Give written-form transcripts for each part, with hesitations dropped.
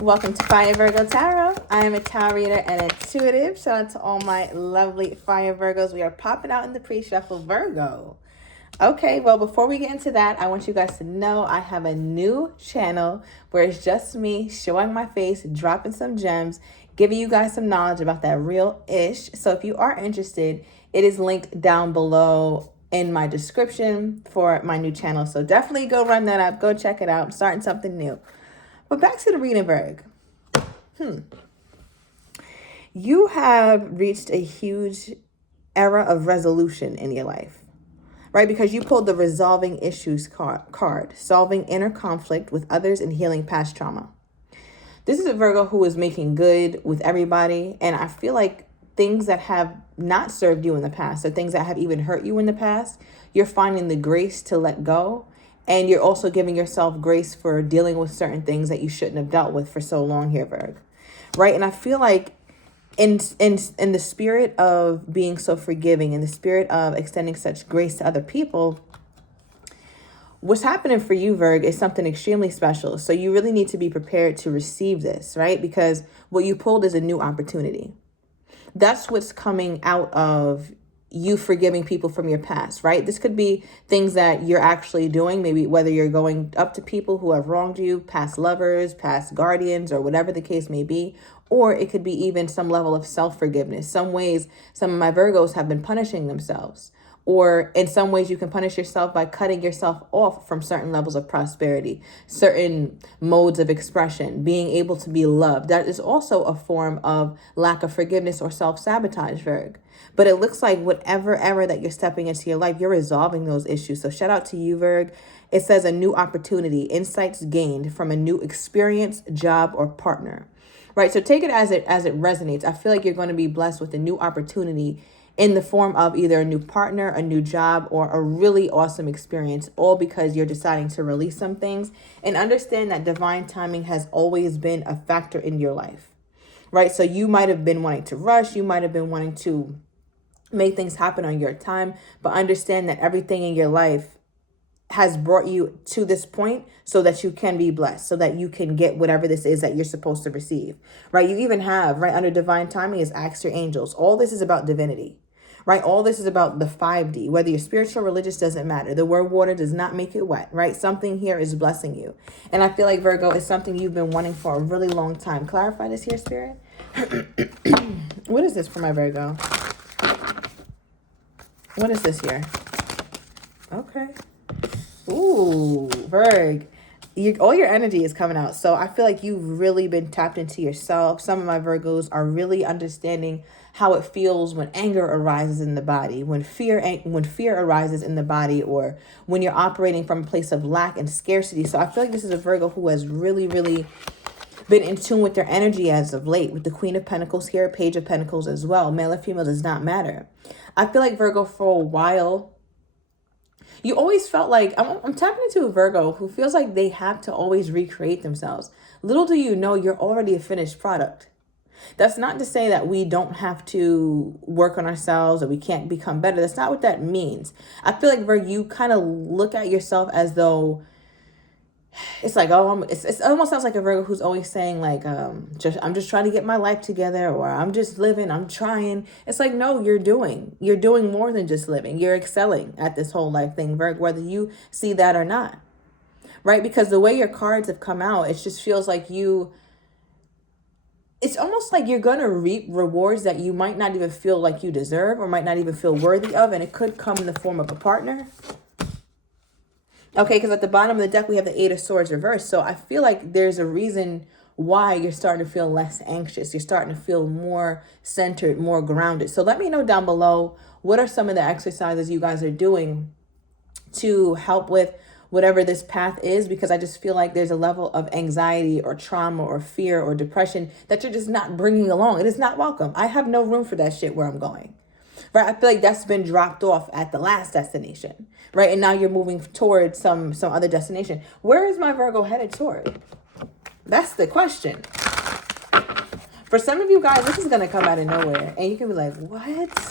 Welcome to Fire Virgo Tarot. I am a tarot reader and intuitive. Shout out to all my lovely Fire Virgos. We are popping out in the pre-shuffle Virgo. Okay, well, before we get into that, I want you guys to know I have a new channel where it's just me showing my face, dropping some gems, giving you guys some knowledge about that real-ish. So if you are interested, it is linked down below in my description for my new channel. So definitely go run that up. Go check it out. I'm starting something new. But back to the reading, Virg. You have reached a huge era of resolution in your life, right? Because you pulled the resolving issues card, solving inner conflict with others and healing past trauma. This is a Virgo who is making good with everybody. And I feel like things that have not served you in the past, or things that have even hurt you in the past, you're finding the grace to let go. And you're also giving yourself grace for dealing with certain things that you shouldn't have dealt with for so long here, Virg. Right? And I feel like in the spirit of being so forgiving, in the spirit of extending such grace to other people, what's happening for you, Virg, is something extremely special. So you really need to be prepared to receive this, right? Because what you pulled is a new opportunity. That's what's coming out of you forgiving people from your past, right? This could be things that you're actually doing, maybe whether you're going up to people who have wronged you, past lovers, past guardians, or whatever the case may be. Or it could be even some level of self-forgiveness. Some ways, some of my Virgos have been punishing themselves. Or in some ways, you can punish yourself by cutting yourself off from certain levels of prosperity, certain modes of expression, being able to be loved. That is also a form of lack of forgiveness or self-sabotage, Virg. But it looks like whatever era that you're stepping into your life, you're resolving those issues. So shout out to you, Virg. It says a new opportunity, insights gained from a new experience, job, or partner. Right? So take it as it resonates. I feel like you're going to be blessed with a new opportunity in the form of either a new partner, a new job, or a really awesome experience, all because you're deciding to release some things and understand that divine timing has always been a factor in your life, right? So you might have been wanting to rush. You might have been wanting to make things happen on your time, but understand that everything in your life has brought you to this point so that you can be blessed, so that you can get whatever this is that you're supposed to receive, right? You even have, right, under divine timing is ask your angels. All this is about divinity, right? All this is about the 5D, whether you're spiritual, religious, doesn't matter. The word water does not make it wet, right? Something here is blessing you. And I feel like Virgo is something you've been wanting for a really long time. Clarify this here, Spirit. What is this for my Virgo? What is this here? Okay. Ooh, Virg. All your energy is coming out. So I feel like you've really been tapped into yourself. Some of my Virgos are really understanding how it feels when anger arises in the body, when fear arises in the body, or when you're operating from a place of lack and scarcity. So I feel like this is a Virgo who has really, really been in tune with their energy as of late, with the Queen of Pentacles here, Page of Pentacles as well. Male or female does not matter. I feel like Virgo, for a while, you always felt like, I'm tapping into a Virgo who feels like they have to always recreate themselves. Little do you know, you're already a finished product. That's not to say that we don't have to work on ourselves or we can't become better. That's not what that means. I feel like, Virgo, you kind of look at yourself as though it's like, oh, it almost sounds like a Virgo who's always saying like, I'm just trying to get my life together, or I'm just living, I'm trying. It's like, no, you're doing more than just living. You're excelling at this whole life thing, Virgo, whether you see that or not, right? Because the way your cards have come out, it just feels like it's almost like you're going to reap rewards that you might not even feel like you deserve or might not even feel worthy of. And it could come in the form of a partner. Okay, because at the bottom of the deck, we have the Eight of Swords reversed. So I feel like there's a reason why you're starting to feel less anxious. You're starting to feel more centered, more grounded. So let me know down below, what are some of the exercises you guys are doing to help with whatever this path is? Because I just feel like there's a level of anxiety or trauma or fear or depression that you're just not bringing along. It is not welcome. I have no room for that shit where I'm going. Right? I feel like that's been dropped off at the last destination, right? And now you're moving towards some other destination. Where is my Virgo headed toward? That's the question. For some of you guys, this is going to come out of nowhere. And you can be like, what?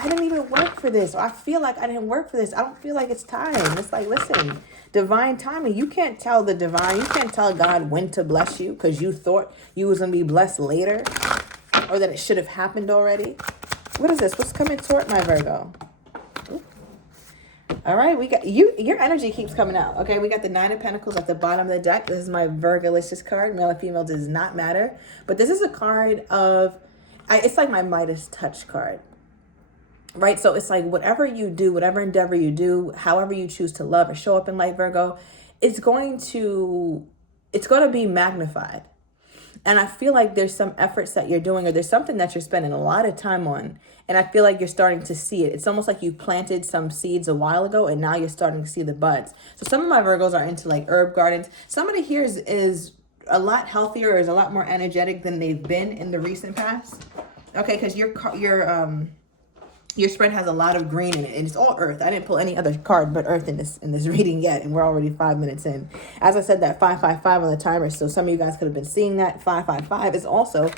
I didn't even work for this. Or I feel like I didn't work for this. I don't feel like it's time. It's like, listen, divine timing. You can't tell the divine, you can't tell God when to bless you because you thought you was going to be blessed later or that it should have happened already. What is this? What's coming toward my Virgo? All right, we got you. Your energy keeps coming out. Okay, we got the Nine of Pentacles at the bottom of the deck. This is my Virgolicious card. Male or female does not matter. But this is a card of, it's like my Midas touch card. Right? So it's like whatever you do, whatever endeavor you do, however you choose to love or show up in life, Virgo, it's going to be magnified. And I feel like there's some efforts that you're doing, or there's something that you're spending a lot of time on. And I feel like you're starting to see it. It's almost like you planted some seeds a while ago and now you're starting to see the buds. So some of my Virgos are into like herb gardens. Somebody here is a lot healthier, or is a lot more energetic than they've been in the recent past. Okay, because your spread has a lot of green in it, and it's all earth. I didn't pull any other card but earth in this reading yet, and we're already 5 minutes in. As I said, that 555 on the timer, so some of you guys could have been seeing that. 555 is also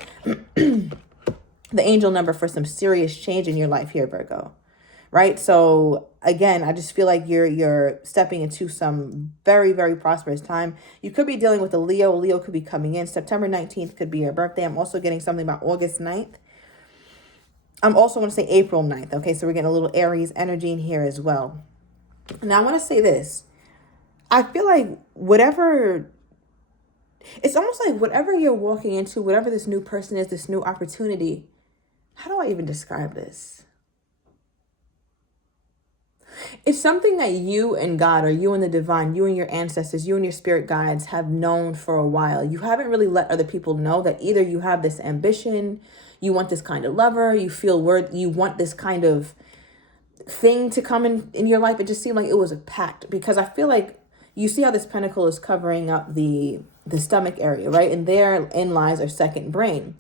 the angel number for some serious change in your life here, Virgo. Right? So again, I just feel like you're stepping into some very, very prosperous time. You could be dealing with a Leo. Leo could be coming in. September 19th could be your birthday. I'm also getting something about August 9th. I'm also going to say April 9th. Okay, so we're getting a little Aries energy in here as well. Now, I want to say this. I feel like it's almost like whatever you're walking into, whatever this new person is, this new opportunity, how do I even describe this? It's something that you and God, or you and the divine, you and your ancestors, you and your spirit guides have known for a while. You haven't really let other people know that either you have this ambition, you want this kind of lover, you want this kind of thing to come in your life. It just seemed like it was a pact, because I feel like you see how this pentacle is covering up the stomach area, right? And therein lies our second brain,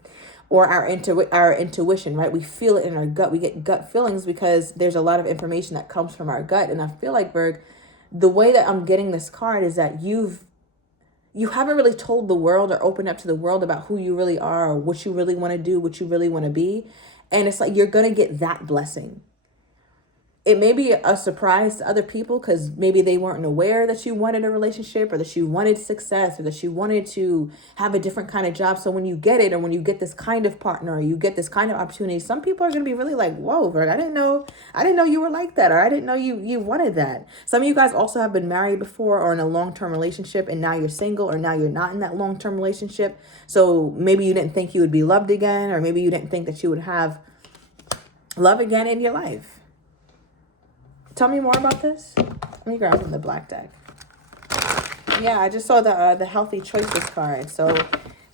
or our intuition, right? We feel it in our gut. We get gut feelings because there's a lot of information that comes from our gut. And I feel like, Virg, the way that I'm getting this card is that you haven't really told the world or opened up to the world about who you really are, or what you really want to do, what you really want to be. And it's like you're going to get that blessing. It may be a surprise to other people because maybe they weren't aware that you wanted a relationship, or that you wanted success, or that you wanted to have a different kind of job. So when you get it, or when you get this kind of partner, or you get this kind of opportunity, some people are going to be really like, whoa, Virg, I didn't know you were like that, or I didn't know you wanted that. Some of you guys also have been married before, or in a long-term relationship, and now you're single, or now you're not in that long-term relationship. So maybe you didn't think you would be loved again, or maybe you didn't think that you would have love again in your life. Tell me more about this. Let me grab from the black deck. Yeah, I just saw the healthy choices card. So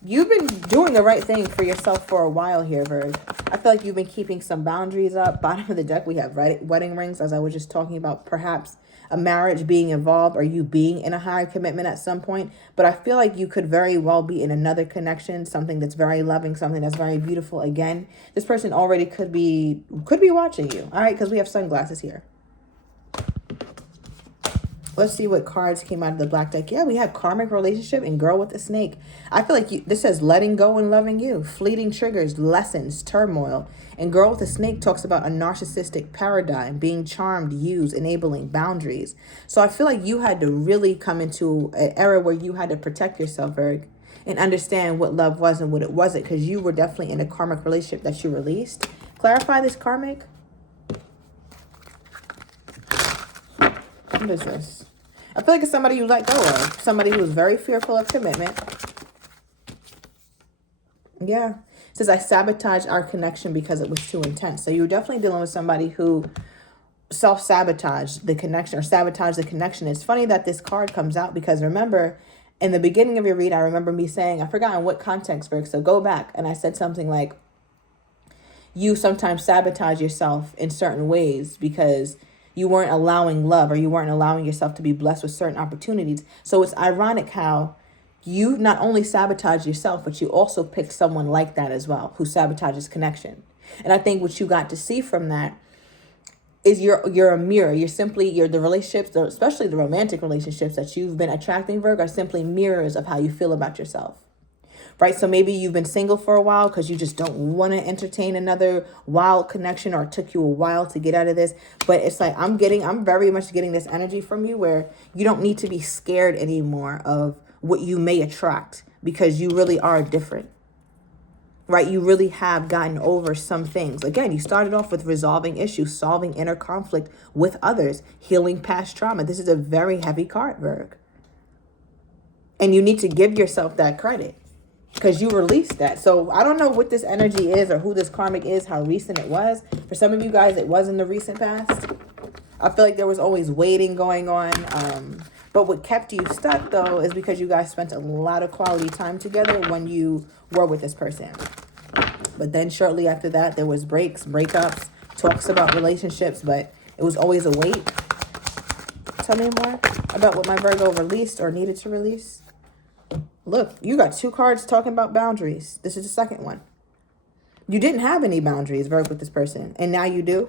you've been doing the right thing for yourself for a while here, Virg. I feel like you've been keeping some boundaries up. Bottom of the deck, we have wedding rings, as I was just talking about, perhaps a marriage being involved, or you being in a higher commitment at some point. But I feel like you could very well be in another connection, something that's very loving, something that's very beautiful. Again, this person already could be watching you. All right, because we have sunglasses here. Let's see what cards came out of the black deck. Yeah, we have karmic relationship and girl with a snake. I feel like this says letting go and loving you. Fleeting triggers, lessons, turmoil. And girl with a snake talks about a narcissistic paradigm, being charmed, used, enabling boundaries. So I feel like you had to really come into an era where you had to protect yourself, Virg, and understand what love was and what it wasn't, because you were definitely in a karmic relationship that you released. Clarify this karmic. What is this? I feel like it's somebody you let go of. Somebody who was very fearful of commitment. Yeah. It says, I sabotaged our connection because it was too intense. So you were definitely dealing with somebody who self-sabotaged the connection, or sabotaged the connection. It's funny that this card comes out, because remember, in the beginning of your read, I remember me saying, I forgot in what context, Virg, so go back. And I said something like, you sometimes sabotage yourself in certain ways because you weren't allowing love, or you weren't allowing yourself to be blessed with certain opportunities. So it's ironic how you not only sabotage yourself, but you also pick someone like that as well, who sabotages connection. And I think what you got to see from that is you're a mirror. You're the relationships, especially the romantic relationships that you've been attracting, Virg, are simply mirrors of how you feel about yourself. right? So maybe you've been single for a while because you just don't want to entertain another wild connection, or it took you a while to get out of this. But it's like, I'm very much getting this energy from you where you don't need to be scared anymore of what you may attract, because you really are different, right? You really have gotten over some things. Again, you started off with resolving issues, solving inner conflict with others, healing past trauma. This is a very heavy card, Virg. And you need to give yourself that credit because you released that. So I don't know what this energy is or who this karmic is, how recent it was. For some of you guys, it was in the recent past. I feel like there was always waiting going on. But what kept you stuck, though, is because you guys spent a lot of quality time together when you were with this person. But then shortly after that, there was breakups, talks about relationships, but it was always a wait. Tell me more about what my Virgo released or needed to release. Look, you got 2 cards talking about boundaries. This is the second one. You didn't have any boundaries, Virgo, with this person, and now you do.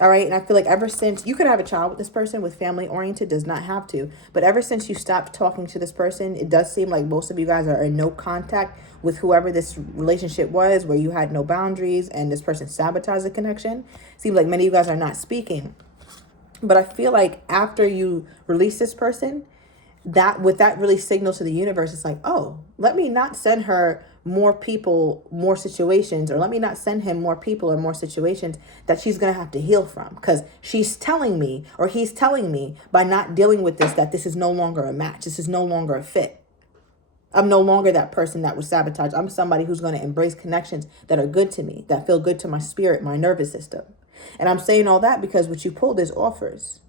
All right. And I feel like ever since you could have a child with this person with family oriented, does not have to. But ever since you stopped talking to this person, it does seem like most of you guys are in no contact with whoever this relationship was, where you had no boundaries and this person sabotaged the connection. Seems like many of you guys are not speaking. But I feel like after you release this person, that really signals to the universe, it's like, oh, let me not send her more people, more situations, or let me not send him more people or more situations that she's going to have to heal from, because she's telling me, or he's telling me, by not dealing with this, that this is no longer a match. This is no longer a fit. I'm no longer that person that was sabotaged. I'm somebody who's going to embrace connections that are good to me, that feel good to my spirit, my nervous system. And I'm saying all that because what you pulled is offers,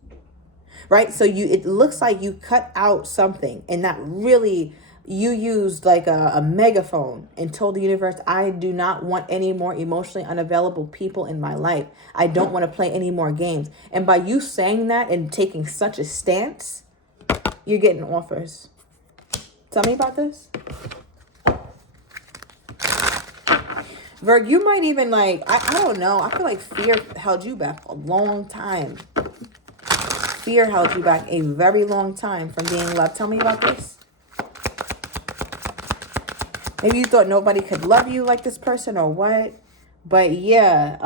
right? So it looks like you cut out something, and that really, you used like a megaphone and told the universe, I do not want any more emotionally unavailable people in my life. I don't want to play any more games. And by you saying that and taking such a stance, you're getting offers. Tell me about this. Virg, you might even I don't know. I feel like fear held you back a long time. Fear held you back a very long time from being loved. Tell me about this. Maybe you thought nobody could love you like this person or what. But yeah,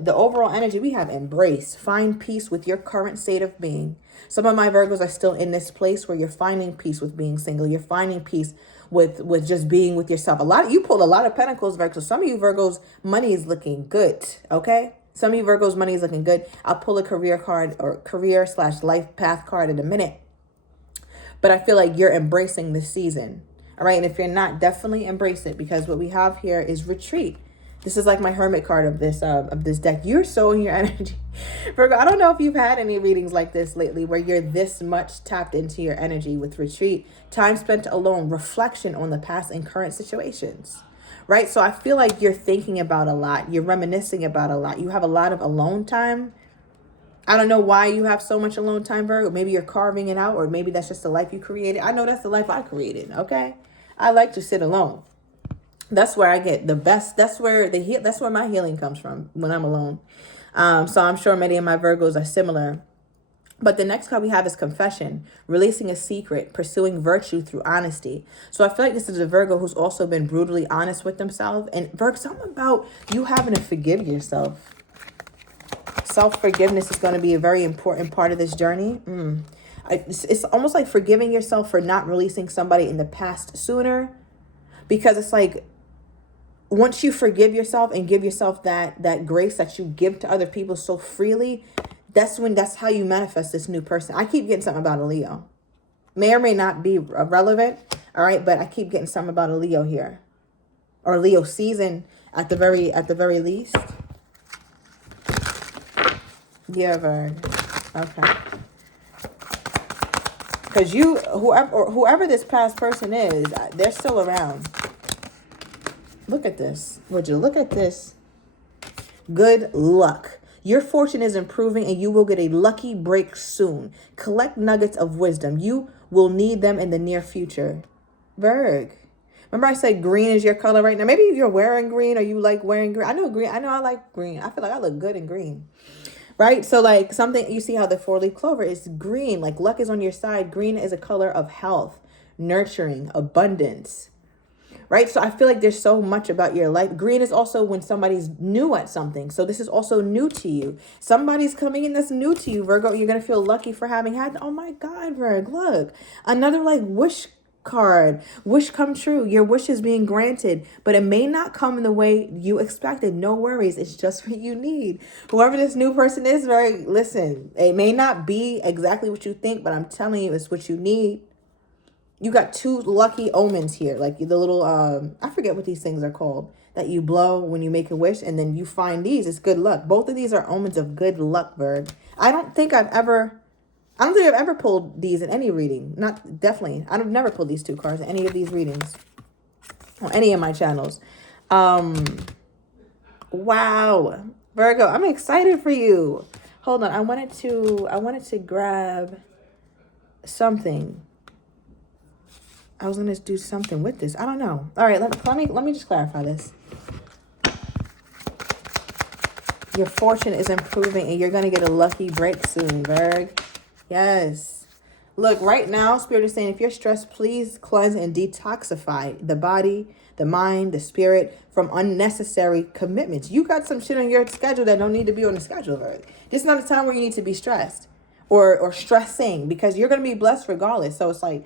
the overall energy, we have embrace. Find peace with your current state of being. Some of my Virgos are still in this place where you're finding peace with being single. You're finding peace with just being with yourself. You pulled a lot of pentacles, Virgo. So some of you Virgos, money is looking good, okay? Some of you Virgos, money is looking good. I'll pull a career card or career/life path card in a minute. But I feel like you're embracing this season. All right. And if you're not, definitely embrace it, because what we have here is retreat. This is like my hermit card of this deck. You're so in your energy. Virgo, I don't know if you've had any readings like this lately where you're this much tapped into your energy with retreat, time spent alone, reflection on the past and current situations. Right. So I feel like you're thinking about a lot. You're reminiscing about a lot. You have a lot of alone time. I don't know why you have so much alone time, Virgo. Maybe you're carving it out, or maybe that's just the life you created. I know that's the life I created. Okay. I like to sit alone. That's where I get the best. That's where my healing comes from, when I'm alone. So I'm sure many of my Virgos are similar. But the next card we have is confession, releasing a secret, pursuing virtue through honesty. So I feel like this is a Virgo who's also been brutally honest with themselves. And Virgo, something about you having to forgive yourself. Self-forgiveness is going to be a very important part of this journey. It's almost like forgiving yourself for not releasing somebody in the past sooner. Because it's like, once you forgive yourself and give yourself that grace that you give to other people so freely, that's how you manifest this new person. I keep getting something about a Leo. May or may not be relevant, all right, but I keep getting something about a Leo here. Or Leo season at the very least. Yeah, Virg. Okay. Because whoever this past person is, they're still around. Look at this. Would you look at this? Good luck. Your fortune is improving and you will get a lucky break soon. Collect nuggets of wisdom. You will need them in the near future. Virg. Remember I said green is your color right now? Maybe you're wearing green, or you like wearing green. I know green. I know I like green. I feel like I look good in green. Right? So like something, you see how the 4-leaf clover is green, like luck is on your side. Green is a color of health, nurturing, abundance. right? So I feel like there's so much about your life. Green is also when somebody's new at something. So this is also new to you. Somebody's coming in that's new to you, Virgo. You're going to feel lucky for having had, oh my God, Virg, look, another like wish card. Wish come true. Your wish is being granted, but it may not come in the way you expected. No worries. It's just what you need. Whoever this new person is, Virg, listen, it may not be exactly what you think, but I'm telling you, it's what you need. You got 2 lucky omens here, like the little, I forget what these things are called, that you blow when you make a wish, and then you find these. It's good luck. Both of these are omens of good luck, Virg. I don't think I've ever pulled these in any reading. Definitely. I've never pulled these 2 cards in any of these readings on any of my channels. Wow. Virgo, I'm excited for you. Hold on. I wanted to grab something. I was going to do something with this. I don't know. All right, let me just clarify this. Your fortune is improving and you're going to get a lucky break soon, Virg. Yes. Look, right now, Spirit is saying if you're stressed, please cleanse and detoxify the body, the mind, the spirit from unnecessary commitments. You got some shit on your schedule that don't need to be on the schedule, Virg. This is not a time where you need to be stressed or stressing, because you're going to be blessed regardless. So it's like,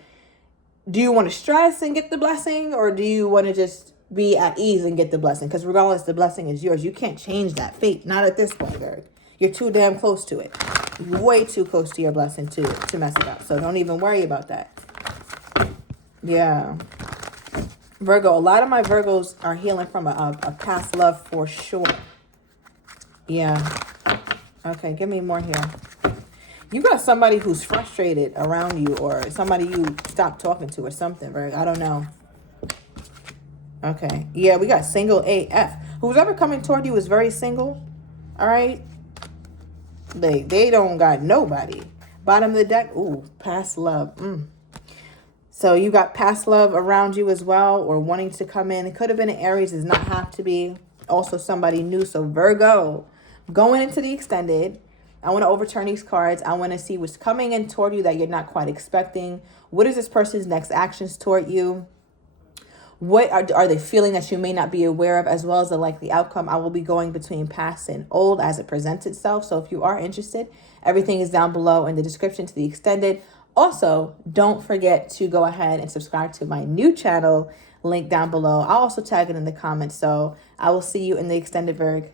do you want to stress and get the blessing, or do you want to just be at ease and get the blessing? Because regardless, the blessing is yours. You can't change that fate. Not at this point, Virg. You're too damn close to it. Way too close to your blessing to mess it up. So don't even worry about that. Yeah. Virgo, a lot of my Virgos are healing from a past love for sure. Yeah. Okay, give me more here. You got somebody who's frustrated around you, or somebody you stopped talking to or something, Virg. I don't know. Okay. Yeah, we got single AF. Who's ever coming toward you is very single. All right. They don't got nobody. Bottom of the deck. Ooh, past love. So you got past love around you as well, or wanting to come in. It could have been an Aries. Does not have to be. Also somebody new. So Virgo, going into the extended, I want to overturn these cards. I want to see what's coming in toward you that you're not quite expecting. What is this person's next actions toward you? What are they feeling that you may not be aware of, as well as the likely outcome? I will be going between past and old as it presents itself. So if you are interested, everything is down below in the description to the extended. Also, don't forget to go ahead and subscribe to my new channel, link down below. I'll also tag it in the comments. So I will see you in the extended, Virg.